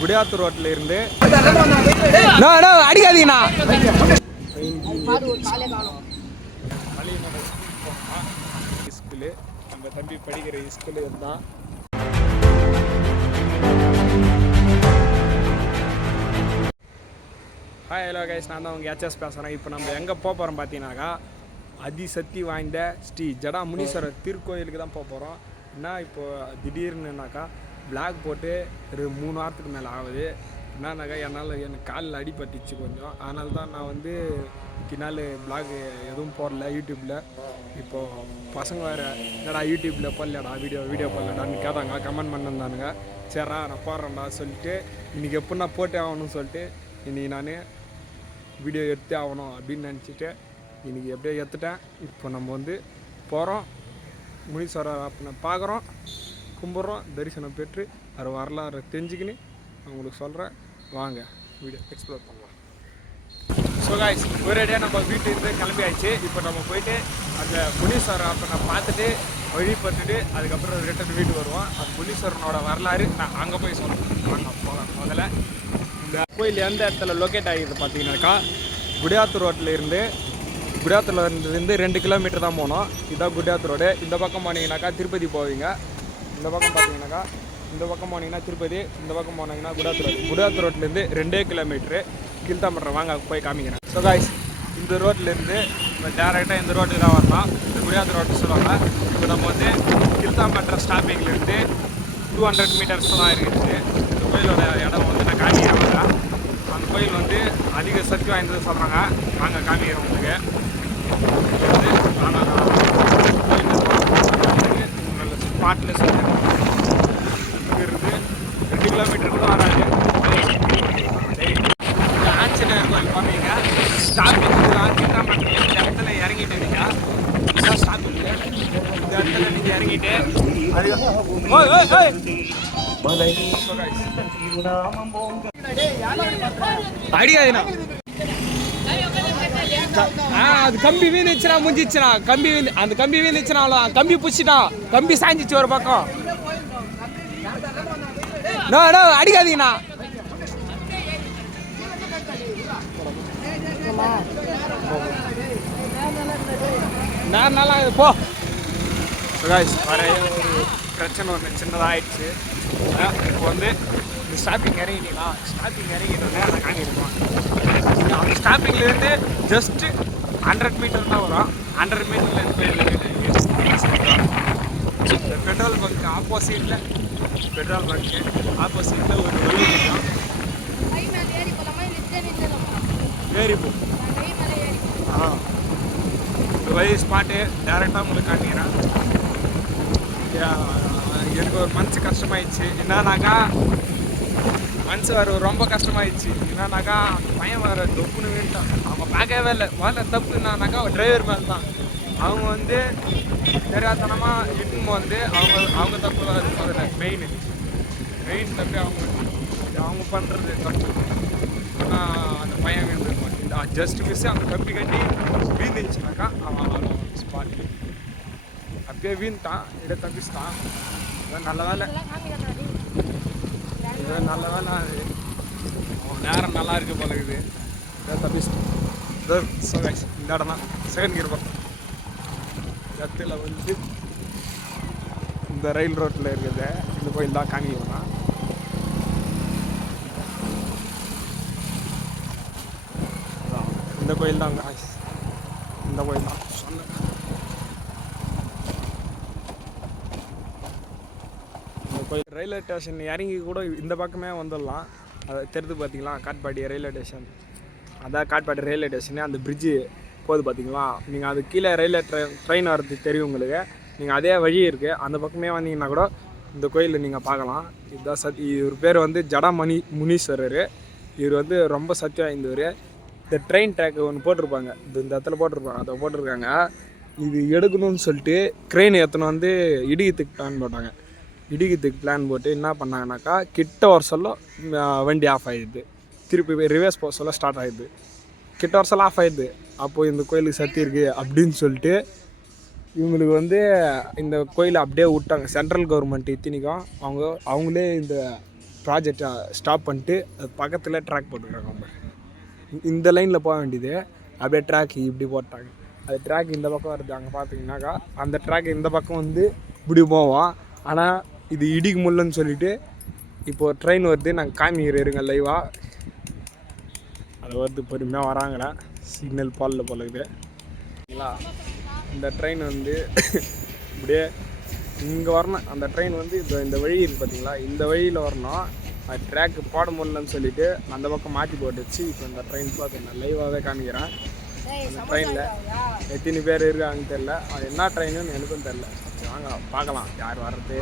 குடியாத்தூர் ரோட்டில் இருந்து அடிக்காதீங்கண்ணா ஸ்கூலு நம்ம தம்பி படிக்கிற ஸ்கூலு இதுதான். ஹாய் ஹலோ கைஸ், நான் தான் உங்கள் ஹெச்எஸ் பேசுகிறேன். இப்போ நம்ம எங்கே போகிறோம் பார்த்தீங்கன்னாக்கா அதிசக்தி வாய்ந்த ஸ்ரீ ஜடா முனீஸ்வரர் திருக்கோயிலுக்கு தான் போகிறோம். என்ன இப்போது திடீர்னுனாக்கா பிளாக் போட்டு ஒரு 3 வாரத்துக்கு மேலே ஆகுது. என்னன்னாக்கா எனக்கு காலில் அடிபட்டுச்சு கொஞ்சம். அதனால தான் நான் வந்து இத்தினாள் பிளாக் எதுவும் போடல யூடியூப்பில். இப்போது பசங்க வேறு என்னடா யூடியூப்பில் போடலடா வீடியோ போடலடான்னு கேட்டாங்க, கமெண்ட் பண்ணியிருந்தானுங்க. சரிடா நான் போடுறேன்டா சொல்லிட்டு இன்றைக்கி எப்போ நான் போட்டே ஆகணும்னு சொல்லிட்டு இன்றைக்கி நான் வீடியோ எடுத்தே ஆகணும் அப்படின்னு நினச்சிட்டு இன்றைக்கி எப்படியோ எடுத்துட்டேன். இப்போ நம்ம வந்து போகிறோம், முனீஸ்வரர் அப்பனை பார்க்குறோம், கும்பிட்றோம், தரிசனம் பெற்று அது வரலாறு தெரிஞ்சுக்கின்னு அவங்களுக்கு சொல்கிறேன். வாங்க வீடியோ எக்ஸ்ப்ளோர் பண்ணலாம். ஸோ காய்ஸ், ஒரேடியாக நம்ம வீட்டிலேருந்து கிளம்பி ஆயிடுச்சு. இப்போ நம்ம போயிட்டு அந்த முனீஸ்வரர் அப்பனை பார்த்துட்டு வழிபட்டுட்டு அதுக்கப்புறம் ரிட்டர்ன் வீட்டுக்கு வருவோம். அந்த முனீஸ்வரனோட வரலாறு நான் அங்கே போய் சொல்கிறேன். வாங்க போகிறேன். முதல்ல இந்த கோயில் எந்த இடத்துல லொக்கேட் ஆகிடுது பார்த்தீங்கன்னாக்கா குடியாத்தூர் ரோட்டில் இருந்து 2 கிலோமீட்டர் தான் போகணும். இதுதான் குடியாத்தூர் ரோடு. இந்த பக்கம் போனீங்கன்னாக்கா திருப்பதி போவீங்க. இந்த பக்கம் பார்த்தீங்கன்னாக்கா இந்த பக்கம் போனீங்கன்னா திருப்பதி, இந்த பக்கம் போனீங்கன்னா குடியாத்தூர் ரோட்லேருந்து 2 கிலோமீட்டரு கீழ்த்தாம்பரம். வாங்க போய் காமிக்கிறேன். ஸோ காய்ஸ், இந்த ரோட்லேருந்து இப்போ டேரெக்டாக இந்த ரோட்டுக்கு தான் வரலாம். இந்த குடியாத்தூர் ரோட்டு சொல்லுவாங்க. இப்போ நம்ம வந்து கீழ்த்தாம்பரம் ஸ்டாப்பிங்லேருந்து 200 மீட்டர்ஸ் தான் இருக்குது. இந்த கோயிலோட இடம் வந்து நான் காமிக்கிறேன். அந்த கோயில் வந்து அதிக சக்தி வாய்ந்தது சொல்கிறாங்க. நாங்கள் காமிக்கிறோம் உங்களுக்கு. ஸ்பாட்டில் இருந்து 2 கிலோமீட்டருக்கு தான் வராது. இந்த ஆஞ்சநேயர் கோயில் பார்த்தீங்க ஸ்டாப்பிங் இந்த இடத்துல இறங்கிட்டு நீங்கள் இதுதான் ஸ்டாப்பிங்கு. இந்த இடத்துல நீங்கள் இறங்கிட்டு அடியாதுண்ணா அது கம்பி வீந்துச்சுனா முடிஞ்சிச்சுனா அந்த கம்பி வீந்துச்சுனாலும் கம்பி பிடிச்சிட்டான், கம்பி சாஞ்சிச்சு ஒரு பக்கம். அடிக்காதீங்கண்ணா. நான் நல்லா போ. பிரச்சனை ஒன்று சின்னதாக ஆயிடுச்சு. இப்போ வந்து இந்த ஸ்டாப்பிங் இறங்கிட்டீங்களா? ஸ்டாப்பிங் இறங்கிட்டோன்னே நான் காமிடுவோம். அந்த ஸ்டாப்பிங்லேருந்து ஜஸ்ட்டு 100 மீட்டர் தான் வரும். 100 மீட்டரில் இந்த பெட்ரோல் பங்க் ஆப்போசிட்டில் ஒரு வழி இருக்கும். ஏறிப்போ இந்த வழி ஸ்பாட்டு டேரெக்டாக உங்களுக்கு காட்டிக்கிறேன். எனக்கு ஒரு மனசு கஷ்டமாயிடுச்சு. என்னன்னாக்கா மனசு ரொம்ப கஷ்டமாயிடுச்சு. என்னன்னாக்கா பையன் வேறு தொப்புன்னு வேண்டாம். அவங்க பார்க்கவே இல்லை. முதல்ல தப்பு என்னன்னாக்கா டிரைவர் மேலே தான். அவங்க வந்து தெரியாதனமாக இட்டுன்னு வந்து அவங்க தப்பு தான். அது முதல்ல மெயின் தப்பு அவங்க பண்ணுறது தப்பு. ஆனால் அந்த பையன் வீழ்ந்துருப்பான். இந்த ஜஸ்ட் மிஸ் அந்த கம்பி கட்டி வீழ்ந்துச்சுனாக்கா அவன் ஸ்பாட்டு அப்படியே வீழ்ந்தான். இதை தப்பிச்சிட்டான். நல்ல வேலை நேரம் நல்லா இருக்கு போல இருக்குது. இதை தப்பிச்சிட்டான். இந்த இடம் தான் செகண்ட் கியர் பக்கம் இடத்துல வந்து இந்த ரயில் ரோட்டில் இருக்குது. இந்த கோயில் தான் காமிக்கிறோம். இந்த கோயில் தான் இந்த கோயில் தான் சொன்னேன். இந்த கோயில் ரயில்வே ஸ்டேஷன் இறங்கி கூட இந்த பக்கமே வந்துடலாம். அதை தெரிந்து பார்த்தீங்களா? Katpadi railway station. அதான் காட்பாடி ரயில்வே ஸ்டேஷனே. அந்த பிரிட்ஜு போகுது பார்த்தீங்களா? நீங்கள் அது கீழே ரயில்வே ட்ரெயின் வர்றது தெரியும் உங்களுக்கு. நீங்கள் அதே வழி இருக்குது. அந்த பக்கமே வந்தீங்கன்னா கூட இந்த கோயிலில் நீங்கள் பார்க்கலாம். இதுதான் இவர் பேர் வந்து ஜடா முனீஸ்வரர். இவர் வந்து ரொம்ப சக்தி வாய்ந்தவர். இந்த ட்ரெயின் ட்ராக் ஒன்று போட்டிருப்பாங்க, இந்த இடத்துல போட்டிருப்பாங்க, அதை போட்டிருக்காங்க. இது எடுக்கணும்னு சொல்லிட்டு க்ரெயின் எடுத்துன்னு வந்து இடிக்கிறதுக்கு பிளான் போட்டாங்க. இடிக்கிறதுக்கு பிளான் போட்டு என்ன பண்ணாங்கனாக்கா கிட்ட வர சொல்ல வண்டி ஆஃப் ஆகிடுது. திருப்பி ரிவர்ஸ் போக சொல்ல ஸ்டார்ட் ஆகிடுது. கிட்ட வர சொல்ல ஆஃப் ஆகிடுது. அப்போது இந்த கோயிலுக்கு சக்தி இருக்குது அப்படின்னு சொல்லிட்டு இவங்களுக்கு வந்து இந்த கோயிலை அப்படியே விட்டாங்க. சென்ட்ரல் கவர்மெண்ட் இத்தனைக்கும் அவங்களே இந்த ப்ராஜெக்டை ஸ்டாப் பண்ணிட்டு அது பக்கத்தில் ட்ராக் போட்டுருக்காங்க. இந்த லைனில் போக வேண்டியது அப்படியே ட்ராக் இப்படி போட்டாங்க. அது ட்ராக் இந்த பக்கம் வருது. அங்கே பார்த்தீங்கன்னாக்கா அந்த ட்ராக் இந்த பக்கம் வந்து இப்படி போவோம். ஆனால் இது இடிக்கு முள்ளன்னு சொல்லிவிட்டு இப்போது ட்ரெயின் வருது. நாங்கள் காமிக்கிற இருங்க லைவாக. அது வருது, பொறுமையாக வராங்களே. சிக்னல் பாலில் போல இருக்குது. இந்த ட்ரெயின் வந்து இப்படியே இங்கே வரணும். அந்த ட்ரெயின் வந்து இந்த வழி இருக்குது பார்த்தீங்களா, இந்த வழியில் வரணும். அது ட்ராக்கு போட முடியலன்னு சொல்லிவிட்டு அந்த பக்கம் மாற்றி போட்டுச்சு. இப்போ இந்த ட்ரெயின் பார்த்து நான் லைவாகவே காமிக்கிறேன். அந்த ட்ரெயினில் எத்தனை பேர் இருக்காங்கன்னு தெரில. அது என்ன ட்ரெயினுன்னு எனக்கும் தெரில. வாங்க பார்க்கலாம் யார் வர்றது.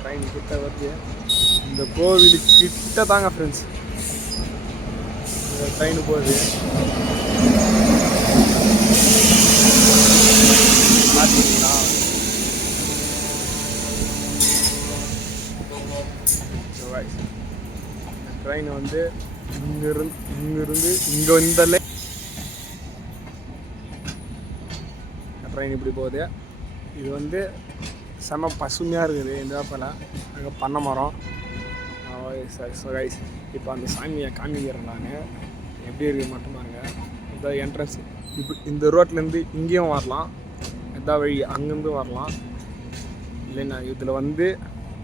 ட்ரெயின் கிட்ட வருது. இந்த கோவிலுக்கு கிட்ட தாங்க ஃப்ரெண்ட்ஸ் இந்த ட்ரெயின் போகுது. பார்த்தீங்களா, ட்ரெயின் வந்து இங்கிருந்து இங்கே இந்த ட்ரெயின் இப்படி போகுது. இது வந்து செம பசுமையாக இருக்குது. இந்த வேப்பில் அங்கே பண்ணை மரம். இப்போ அந்த சாமியை காமிக்கிறேன் நான், எப்படி இருக்குது மட்டும் பாருங்க. இந்த என்ட்ரன்ஸ் இப்போ இந்த ரோட்லேருந்து இங்கேயும் வரலாம், எதாவது வழி அங்கேருந்து வரலாம். இல்லைண்ணா இதில் வந்து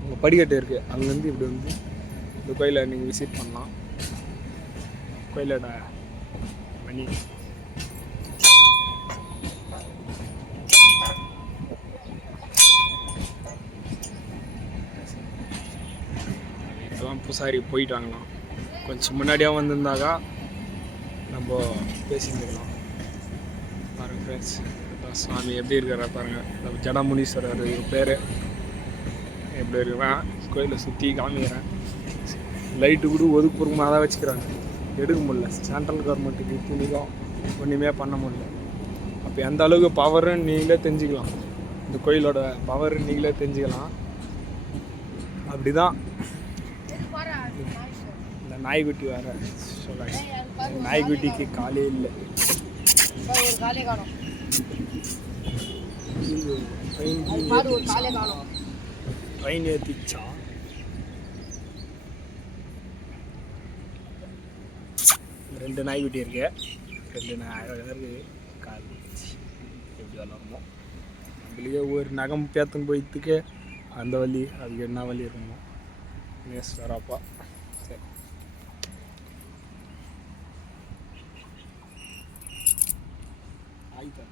உங்கள் படிக்கட்டு இருக்குது, அங்கேருந்து இப்படி வந்து இந்த கோயிலை நீங்கள் விசிட் பண்ணலாம். கோயிலோட மணி இப்போதான் பூசாரி போயிட்டு வாங்கலாம். கொஞ்சம் முன்னாடியாக வந்திருந்தாக்கா நம்ம பேசியிருந்துக்கலாம். பாருங்கள் ஃப்ரெண்ட்ஸ், சுவாமி எப்படி இருக்கிற பாருங்கள். நம்ம ஜடாமுனீஸ்வரர் பேர் எப்படி இருக்குவேன். கோயிலை சுற்றி காமிக்கிறேன். லைட்டு கூட ஒதுக்குப்புறமாக தான் வச்சுக்கிறாங்க, எடுக்க முடியல. சென்ட்ரல் கவர்மெண்ட்டுக்கு துணிதான் ஒன்றுமே பண்ண முடியல. அப்போ எந்த அளவுக்கு பவருன்னு நீங்களே தெரிஞ்சுக்கலாம். இந்த கோயிலோட பவர் நீங்களே தெரிஞ்சுக்கலாம். அப்படி தான் இந்த நாய்க்குட்டி வேறு சொல்கிறாங்க. நாய்க்குட்டிக்கு காலே இல்லை. ட்ரெயின் ஏற்றிச்சா ரெண்டு நாய்க்குட்டி இருக்கு. ரெண்டு நாய் கால் எப்படி வளருமோ. நம்மளுக்கே ஒரு நகம் பேத்துன்னு போயிட்டுக்கு அந்த வலி, அதுக்கு என்ன வலி இருக்குமோ. நேஸ் வரப்பா சரி. ஆயிட்டா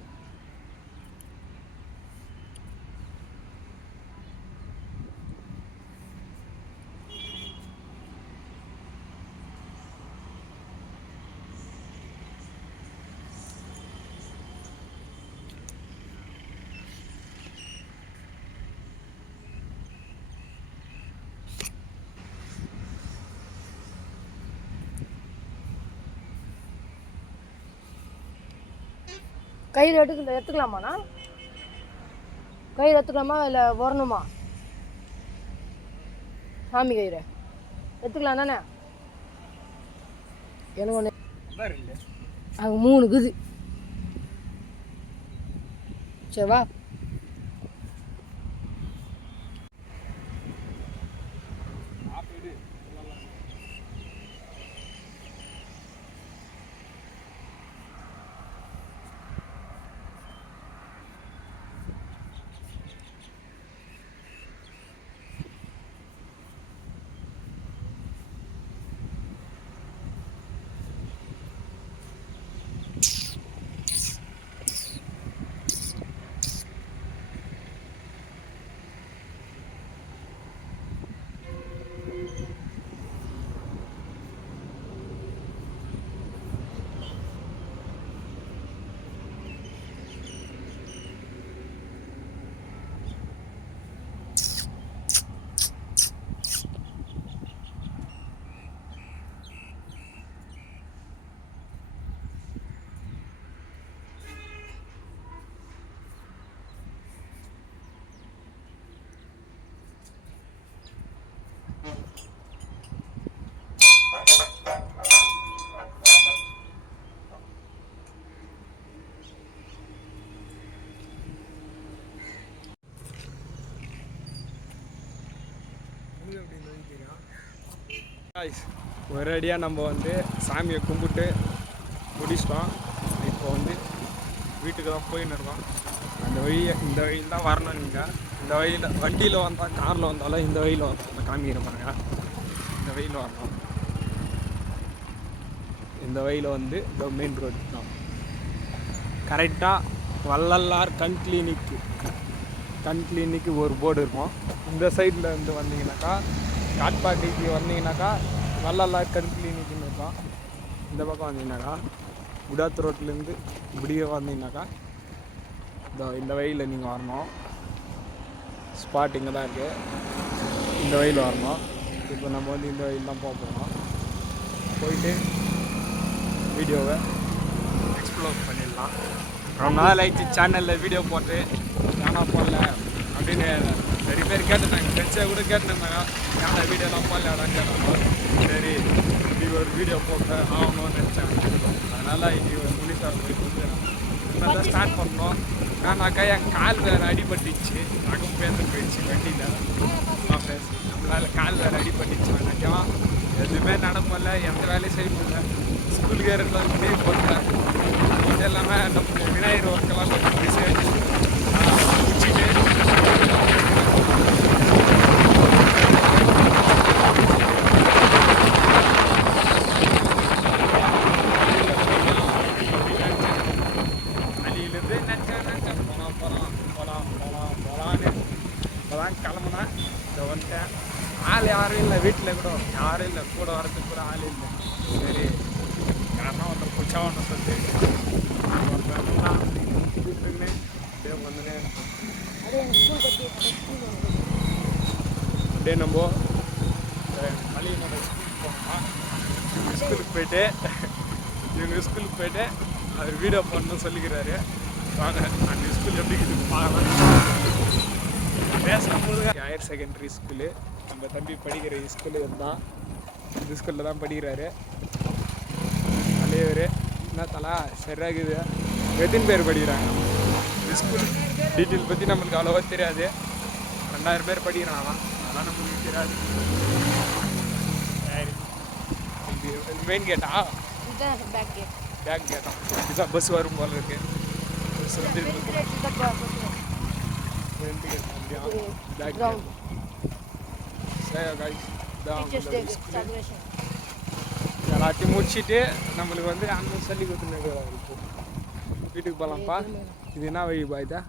கையில் எடுத்துக்கலாமாண்ணா? கையில் எடுத்துக்கலாமா இல்லை வரணுமா? சாமி கயிறு எடுத்துக்கலாம் தானே? எனக்கு ஒன்று அங்கே 3 இருக்குது. சரி வா. ஒரு அடியாக நம்ம வந்து சாமியை கும்பிட்டு முடிச்சிட்டோம். இப்போ வந்து வீட்டுக்கு தான் போயின்னு இருக்கோம். அந்த வழியை இந்த வழியில் தான் வரணும். நீங்கள் இந்த வழியில் வண்டியில் வந்தால் காரில் வந்தாலும் இந்த வழியில் வந்தாலும் காமிக்கிற பாருங்க. இந்த வழியில் வரணும். இந்த வழியில் வந்து இந்த மெயின் ரோடு தான் கரெக்டாக வள்ளலார் கண் கிளினிக்கு ஒரு போர்டு இருக்கும். இந்த சைடில் இருந்து வந்தீங்கன்னாக்கா காட்பாடிக்கு வந்தீங்கன்னாக்கா வள்ளலார் கண் கிளினிக்னு இருக்கும். இந்த பக்கம் வந்தீங்கன்னாக்கா குடாத்து ரோட்லேருந்து இப்படியே வந்தீங்கன்னாக்கா இந்த வழியில் நீங்கள் வரணும். ஸ்பாட் இங்கே தான் இருக்குது. இந்த வழியில் வரணும். இப்போ நம்ம வந்து இந்த வழியில் தான் போக போகிறோம். போயிட்டு வீடியோவை எக்ஸ்ப்ளோர் பண்ணிடலாம். ரொம்ப நாள் ஆயிடுச்சு சேனலில் வீடியோ போட்டு ஆனால் போடல அப்படின்னு நிறைய பேர் கேட்டுருந்தாங்க. ஃப்ரெண்ட்ஸை கூட கேட்டுருந்தாங்க, ஏன்னா வீடியோலாம் போடலாடான்னு கேட்டாங்க. சரி இப்படி ஒரு வீடியோ போட்டு ஆகணும்னு நினச்சேன். அதனால் இன்னைக்கு முனிசார் போயிட்டு வந்து நல்லா ஸ்டார்ட் பண்ணோம். ஏன்னாக்கா என் கால் வேறு அடிபட்டுச்சு. அகம் பேர்ந்து போயிடுச்சு வண்டியில். பேசி நம்மளால் கால் வேறு அடிபட்டுச்சு. நினைக்கலாம் எதுவுமே நடப்பல, எந்த வேலையும் செய்ய முடியல. ஸ்கூலுக்கு ஏறதுலாம் லீவ் போட்டல. இது எல்லாமே நம்ம விநாயகர் ஒர்க்கெல்லாம் கொஞ்சம் பிஸியாக முடிச்சுட்டு அலியிலேருந்து நினச்சேன் போகலான்னு இப்போதான் கிளம்புனேன். இதை வந்துட்டேன். ஆள் யாரும் இல்லை, வீட்டில் கூட யாரும் இல்லை, கூட வரதுக்கு கூட ஆள் இல்லை. சரி யாருன்னா ஒருத்தர் பிடிச்சா ஒன்று சொல்லி கூப்பிட்டுன்னு அப்படியே வந்துன்னு அப்படியே நம்ம மளிகை ஸ்கூலுக்கு போனோம். ஸ்கூலுக்கு போயிட்டு ஸ்கூலுக்கு போயிட்டு அவர் வீடியோ பண்ணணும்னு சொல்லிக்கிறாரு. வாங்க அந்த ஸ்கூல் எப்படி இருக்குது பார்க்கலாம். பேசும்போது ஹையர் செகண்டரி ஸ்கூலு நம்ம தம்பி படிக்கிற ஸ்கூலு தான். இந்த ஸ்கூலில் தான் படிக்கிறாரு. தலைவர் என்ன தலா சரியாகுது. எத்தனை பேர் படிக்கிறாங்க இந்த ஸ்கூல் டீட்டெயில் பற்றி நம்மளுக்கு அவ்வளோவா தெரியாது. 2000 பேர் படிக்கிறாங்க, அதெல்லாம் நம்மளுக்கு தெரியாது. இது மெயின் கேட்டா பேக் கேட்டா இதுதான் பஸ் வரும் போல இருக்கு. பஸ் வந்து எல்லாத்தையும் முடிச்சுட்டு நம்மளுக்கு வந்து அண்ணன் சொல்லி கொடுத்துன்னு வீட்டுக்கு போகலாம்ப்பா. இது என்ன வழி பாய்தா?